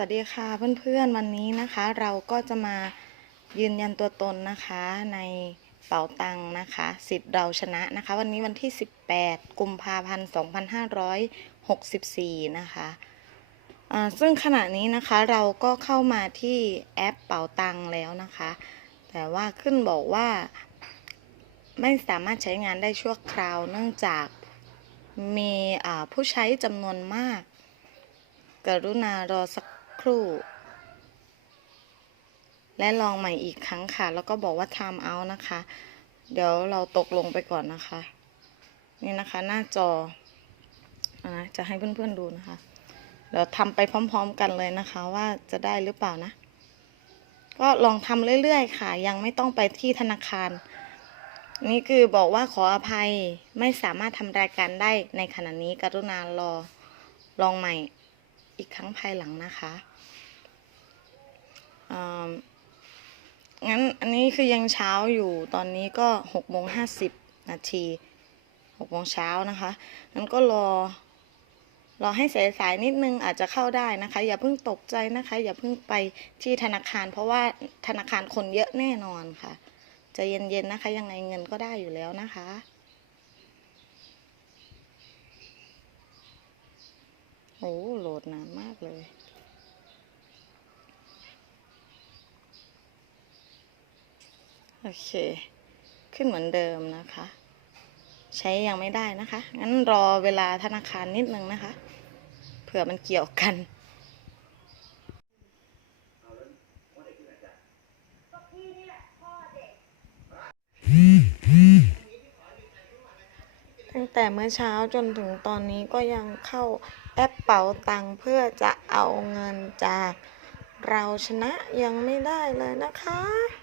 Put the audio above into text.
สวัสดีค่ะเพื่อนๆวันนี้นะคะเราก็จะมายืนยันตัวตนนะคะในเป๋าตังค์นะคะสิทธิ์เราชนะนะคะ วันนี้วันที่ 18 กุมภาพันธ์2564 นะคะอ่าซึ่งขณะนี้นะคะเราก็เข้ามาที่แอปเป๋าตังค์แล้วนะคะ แต่ว่าขึ้นบอกว่า ไม่สามารถใช้งานได้ชั่วคราว เนื่องจากมีผู้ใช้จำนวนมากกรุณารอสัก ครู่ และลองใหม่อีกครั้งค่ะ แล้วก็บอกว่า time out นะคะ เดี๋ยวเราตกลงไปก่อนนะคะ นี่นะคะ หน้าจอนะจะให้เพื่อนๆดูนะคะ เดี๋ยวทำไปพร้อม ๆ กันเลยนะคะ ว่าจะได้หรือเปล่านะ ก็ลองทำเรื่อยๆค่ะ ยังไม่ต้องไปที่ธนาคาร นี่คือบอกว่าขออภัยไม่สามารถทำรายการได้ในขณะนี้กรุณารอลองใหม่ อีกครั้งภายหลังนะคะงั้นอันนี้คือยังเช้าอยู่ตอนนี้ก็หกโมงห้าสิบนาทีหกโมงเช้านะคะงั้นก็รอ รอให้สายนิดนึงอาจจะเข้าได้นะคะ อย่าเพิ่งตกใจนะคะ อย่าเพิ่งไปที่ธนาคาร เพราะว่าธนาคารคนเยอะแน่นอนค่ะจะเย็นๆนะคะ ยังไงเงินก็ได้อยู่แล้วนะคะ โอ้ ดนานมากเลย โอเค ขึ้นเหมือนเดิมนะคะ ใช้ยังไม่ได้นะคะ งั้นรอเวลาธนาคารนิดนึงนะคะ เผื่อมันเกี่ยวกันตั้งแต่เมื่อเช้าจนถึงตอนนี้ก็ยังเข้า แอปเป๋าตังเพื่อจะเอาเงินจาก เราชนะยังไม่ได้เลยนะคะ